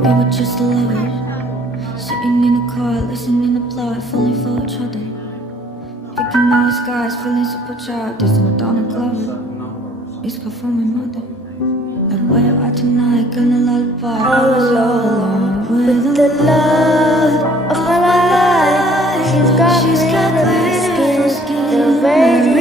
We were just lovers, sitting in a car, listening to plot, falling for each other. Picking out skies, feeling super childish, and Donna Glover. It's called for my mother. Like where you are tonight, gonna lullaby. I was all alone with the love of my life. She's got beautiful skin, the radiant